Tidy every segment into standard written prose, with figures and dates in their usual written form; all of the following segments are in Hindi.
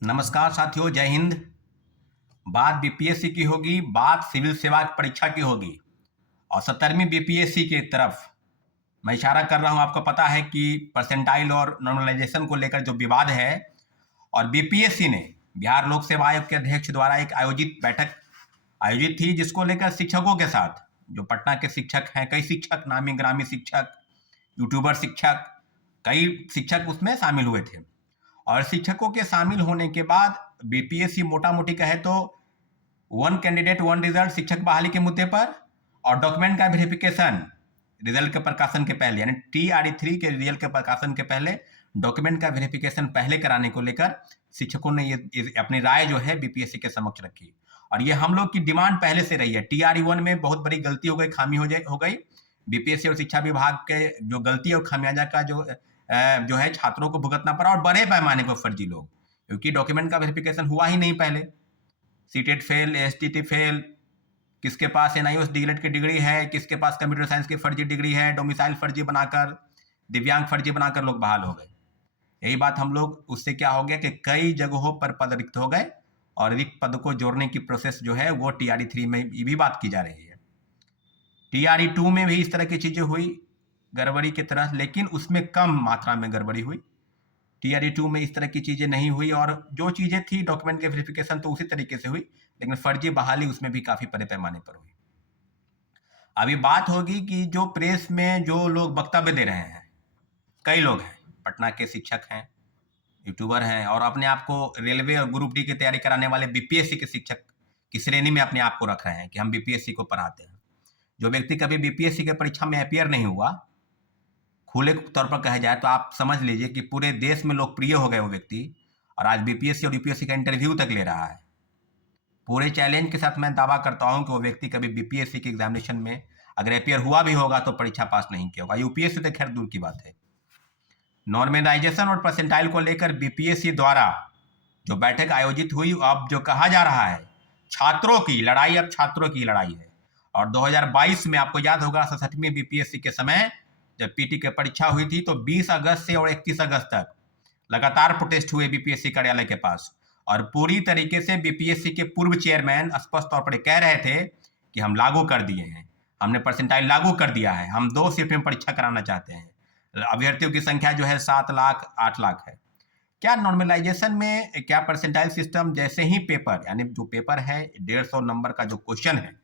नमस्कार साथियों, जय हिंद। बात बीपीएससी की होगी, बात सिविल सेवा परीक्षा की होगी और 17वीं बीपीएससी की तरफ मैं इशारा कर रहा हूं। आपको पता है कि परसेंटाइल और नॉर्मलाइजेशन को लेकर जो विवाद है और बीपीएससी ने बिहार लोक सेवा आयोग के अध्यक्ष द्वारा एक आयोजित बैठक आयोजित थी, जिसको लेकर शिक्षकों के साथ जो पटना के शिक्षक हैं, कई शिक्षक, नामी ग्रामी शिक्षक, यूट्यूबर शिक्षक, कई शिक्षक उसमें शामिल हुए थे। और शिक्षकों के शामिल होने के बाद बीपीएससी मोटा मोटी कहे तो वन कैंडिडेट वन रिजल्ट शिक्षक बहाली के मुद्दे पर और डॉक्यूमेंट का वेरिफिकेशन रिजल्ट के प्रकाशन के पहले, यानी TRE 3 के रिजल्ट के प्रकाशन के पहले डॉक्यूमेंट का वेरिफिकेशन पहले कराने को लेकर शिक्षकों ने ये अपनी राय जो है बीपीएससी के समक्ष रखी। और ये हम लोग की डिमांड पहले से रही है। TRE 1 में बहुत बड़ी गलती हो गई, खामी हो गई। बीपीएससी और शिक्षा विभाग के जो गलती और खामियाजा का जो है छात्रों को भुगतना पड़ा, और बड़े पैमाने पर फर्जी लोग, क्योंकि डॉक्यूमेंट का वेरिफिकेशन हुआ ही नहीं पहले। सीटेट फेल, एसटीटी फेल, किसके पास NIOS डीएलएड की डिग्री है, किसके पास कंप्यूटर साइंस की फर्जी डिग्री है, डोमिसाइल फर्जी बनाकर, दिव्यांग फर्जी बनाकर लोग बहाल हो गए। यही बात हम लोग, उससे क्या हो गया कि कई जगहों पर पद रिक्त हो गए और रिक्त पद को जोड़ने की प्रोसेस जो है वो TRE 3 में भी बात की जा रही है। TRE 2 में भी इस तरह की चीजें हुई गड़बड़ी की तरह, लेकिन उसमें कम मात्रा में गड़बड़ी हुई। TRE 2 में इस तरह की चीजें नहीं हुई और जो चीजें थी डॉक्यूमेंट के वेरिफिकेशन तो उसी तरीके से हुई, लेकिन फर्जी बहाली उसमें भी काफी बड़े पैमाने पर हुई। अभी बात होगी कि जो प्रेस में जो लोग वक्तव्य दे रहे हैं, कई लोग हैं, पटना के शिक्षक हैं, यूट्यूबर हैं और अपने आप को रेलवे और ग्रुप डी की तैयारी कराने वाले बीपीएससी के शिक्षक की श्रेणी में अपने आप को रख रहे हैं कि हम बीपीएससी को पढ़ाते हैं। जो व्यक्ति कभी बीपीएससी के परीक्षा में अपियर नहीं हुआ, खुले तौर पर कहा जाए तो आप समझ लीजिए कि पूरे देश में लोकप्रिय हो गए वो व्यक्ति, और आज बीपीएससी और यूपीएससी का इंटरव्यू तक ले रहा है। पूरे चैलेंज के साथ मैं दावा करता हूं कि वो व्यक्ति कभी बीपीएससी के एग्जामिनेशन में अगर अपियर हुआ भी होगा तो परीक्षा पास नहीं किया होगा। यूपीएससी तो खैर दूर की बात है। नॉर्मलाइजेशन और परसेंटाइल को लेकर बीपीएससी द्वारा जो बैठक आयोजित हुई, अब जो कहा जा रहा है छात्रों की लड़ाई, अब छात्रों की लड़ाई है। और 2022 में आपको याद होगा 67वीं बीपीएससी के समय जब पीटी की परीक्षा हुई थी तो 20 अगस्त से और 31 अगस्त तक लगातार प्रोटेस्ट हुए बीपीएससी कार्यालय के पास, और पूरी तरीके से बीपीएससी के पूर्व चेयरमैन स्पष्ट तौर पर कह रहे थे कि हम लागू कर दिए हैं, हमने परसेंटाइल लागू कर दिया है, हम 2 शिफ्ट में परीक्षा कराना चाहते हैं। अभ्यर्थियों की संख्या जो है 7 लाख 8 लाख है। क्या नॉर्मलाइजेशन में क्या परसेंटाइल सिस्टम जैसे ही पेपर, यानी जो पेपर है 150 नंबर का जो क्वेश्चन है,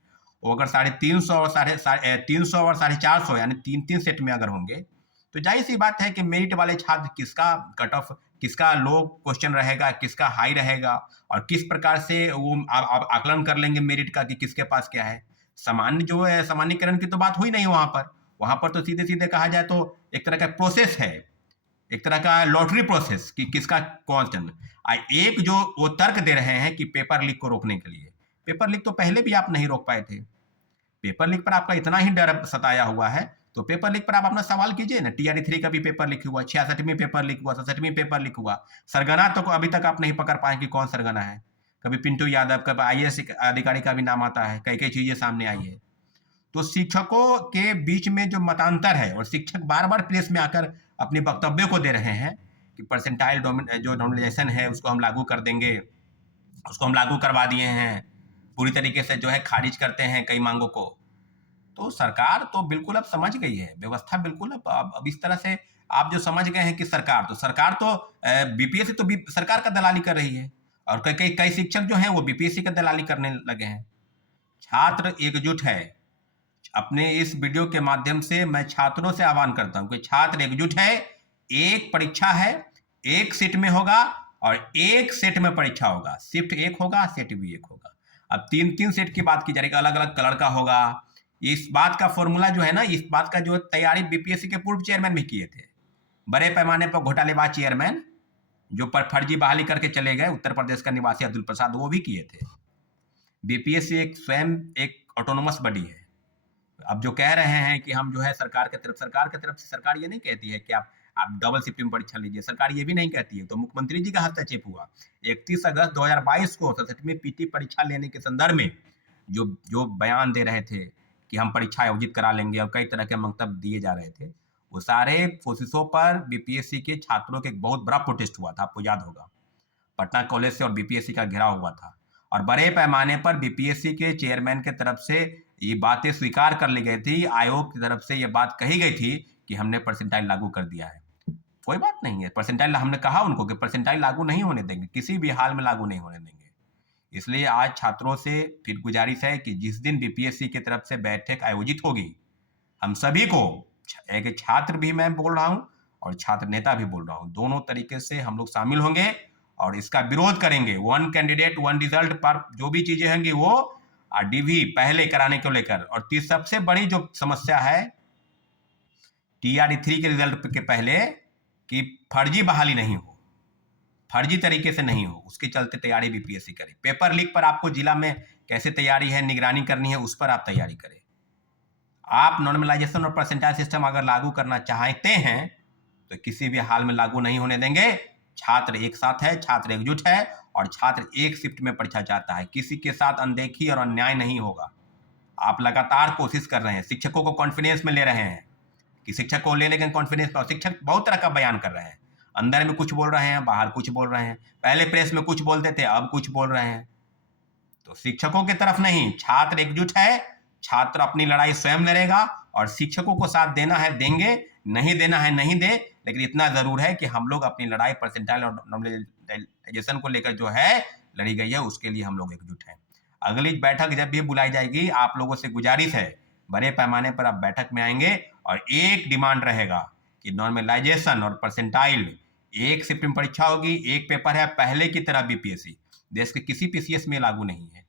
वो अगर 350 और 350 और 450 यानी 3-3 सेट में अगर होंगे तो जाहिर सी बात है कि मेरिट वाले छात्र किसका कट ऑफ, किसका लो क्वेश्चन रहेगा, किसका हाई रहेगा, और किस प्रकार से वो आकलन कर लेंगे मेरिट का कि किसके पास क्या है। सामान्य जो है सामान्यकरण की तो बात हुई नहीं वहां पर तो सीधे सीधे कहा जाए तो एक तरह का प्रोसेस है, एक तरह का लॉटरी प्रोसेस कि किसका कौन चल। एक जो वो तर्क दे रहे हैं कि पेपर लीक को रोकने के लिए, पेपर लीक तो पहले भी आप नहीं रोक पाए थे। पेपर लीक पर आपका इतना ही डर सताया हुआ है तो पेपर लीक पर आप अपना सवाल कीजिए ना। TRE 3 का भी पेपर लीक हुआ, 66वीं पेपर लीक हुआ, 67वीं पेपर लीक हुआ। सरगना तो अभी तक आप नहीं पकड़ पाए कि कौन सरगना है। कभी पिंटू यादव, कभी IAS अधिकारी का भी नाम आता है, कई कई चीजें सामने आई है। तो शिक्षकों के बीच में जो मतांतर है, और शिक्षक बार बार प्रेस में आकर अपने वक्तव्य को दे रहे हैं कि परसेंटाइल जो नॉर्मलाइजेशन है उसको हम लागू कर देंगे, उसको हम लागू करवा दिए हैं, पूरी तरीके से जो है खारिज करते हैं कई मांगों को। तो सरकार तो बिल्कुल अब समझ गई है, व्यवस्था बिल्कुल अब इस तरह से आप जो समझ गए हैं कि सरकार तो बीपीएससी तो सरकार का दलाली कर रही है, और कई कई कई शिक्षक जो हैं वो बीपीएससी का दलाली करने लगे हैं। छात्र एकजुट है। अपने इस वीडियो के माध्यम से मैं छात्रों से आह्वान करता हूं कि छात्र एकजुट है। एक परीक्षा है, एक सीट में होगा और एक सेट में परीक्षा होगा। शिफ्ट एक होगा, सेट भी एक होगा। अब 3-3 सेट की बात की जा रही है, अलग अलग कलर का होगा। इस बात का फॉर्मूला जो है ना, इस बात का जो तैयारी बीपीएससी के पूर्व चेयरमैन भी किए थे, बड़े पैमाने पर घोटालेबाज चेयरमैन जो पर फर्जी बहाली करके चले गए, उत्तर प्रदेश का निवासी अब्दुल प्रसाद, वो भी किए थे। बीपीएससी एक स्वयं एक ऑटोनोमस बॉडी है। अब जो कह रहे हैं कि हम जो है सरकार की तरफ से, सरकार ये नहीं कहती है कि आप डबल शिफ्ट में परीक्षा लीजिए, सरकार ये भी नहीं कहती है। तो मुख्यमंत्री जी का हस्तक्षेप हुआ 31 अगस्त 2022 को 67वीं पीटी परीक्षा लेने के संदर्भ में जो जो बयान दे रहे थे कि हम परीक्षा आयोजित करा लेंगे, और कई तरह के मंतव्य दिए जा रहे थे, वो सारे कोशिशों पर बीपीएससी के छात्रों के एक बहुत बड़ा प्रोटेस्ट हुआ था, आपको याद होगा। पटना कॉलेज से और बीपीएससी का घेराव हुआ था और बड़े पैमाने पर बीपीएससी के चेयरमैन के तरफ से ये बातें स्वीकार कर ली गई थी, आयोग की तरफ से ये बात कही गई थी कि हमने परसेंटाइल लागू कर दिया है। कोई बात नहीं है, परसेंटाइल हमने कहा उनको कि परसेंटाइल लागू नहीं होने देंगे, किसी भी हाल में लागू नहीं होने देंगे। इसलिए आज छात्रों से फिर गुजारिश है कि जिस दिन बीपीएससी की तरफ से बैठक आयोजित होगी, हम सभी को, एक छात्र भी मैं बोल रहा हूं और छात्र नेता भी बोल रहा हूं, दोनों तरीके से हम लोग शामिल होंगे और इसका विरोध करेंगे। वन कैंडिडेट वन रिजल्ट पर जो भी चीजें होंगी वो डीवी पहले कराने को लेकर, और सबसे बड़ी जो समस्या है TRE 3 के रिजल्ट के पहले कि फर्जी बहाली नहीं हो, फर्जी तरीके से नहीं हो, उसके चलते तैयारी बीपीएससी करे। पेपर लीक पर आपको जिला में कैसे तैयारी है, निगरानी करनी है, उस पर आप तैयारी करें। आप नॉर्मलाइजेशन और परसेंटाइल सिस्टम अगर लागू करना चाहते हैं तो किसी भी हाल में लागू नहीं होने देंगे। छात्र एक साथ है, छात्र एकजुट है और छात्र एक शिफ्ट में परीक्षा चाहता है। किसी के साथ अनदेखी और अन्याय नहीं होगा। आप लगातार कोशिश कर रहे हैं, शिक्षकों को कॉन्फिडेंस में ले रहे हैं कि शिक्षक को ले लेकिन कॉन्फिडेंस पर शिक्षक बहुत तरह का बयान कर रहे हैं, अंदर में कुछ बोल रहे हैं, बाहर कुछ बोल रहे हैं, पहले प्रेस में कुछ बोलते थे, अब कुछ बोल रहे हैं। तो शिक्षकों की तरफ नहीं, छात्र एकजुट है, छात्र अपनी लड़ाई स्वयं लड़ेगा और शिक्षकों को साथ देना है देंगे, नहीं देना है नहीं दे, लेकिन इतना जरूर है कि हम लोग अपनी लड़ाई परसेंटाइल और नॉर्मलाइजेशन को लेकर जो है लड़ी गई है, उसके लिए हम लोग एकजुट हैं। अगली बैठक जब भी बुलाई जाएगी, आप लोगों से गुजारिश है बड़े पैमाने पर आप बैठक में आएंगे और एक डिमांड रहेगा कि नॉर्मलाइजेशन और परसेंटाइल एक शिफ्ट में परीक्षा होगी, एक पेपर है, पहले की तरह बीपीएससी देश के किसी पीसीएस में लागू नहीं है।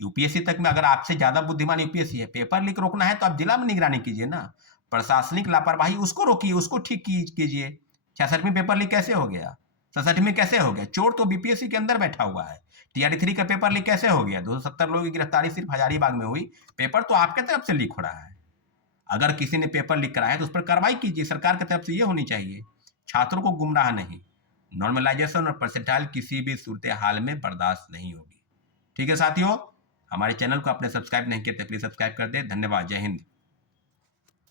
यूपीएससी तक में अगर आपसे ज्यादा बुद्धिमान यूपीएससी है, पेपर लीक रोकना है तो आप जिला में निगरानी कीजिए ना, प्रशासनिक लापरवाही उसको रोकिए, उसको ठीक कीजिए। 66वीं पेपर लीक कैसे हो गया, 67वीं कैसे हो गया? चोर तो बीपीएससी के अंदर बैठा हुआ है। TRE 3 का पेपर लीक कैसे हो गया? 270 लोगों की गिरफ्तारी सिर्फ हजारीबाग में हुई, पेपर तो आपके तरफ से लीक हो रहा है। अगर किसी ने पेपर लीक कराया तो उस पर कार्रवाई कीजिए, सरकार की तरफ से ये होनी चाहिए, छात्रों को गुमराह नहीं। नॉर्मलाइजेशन और परसेंटाइल किसी भी सूरत हाल में बर्दाश्त नहीं होगी। ठीक है साथियों, हमारे चैनल को आपने सब्सक्राइब नहीं किया तो प्लीज सब्सक्राइब कर दे। धन्यवाद, जय हिंद।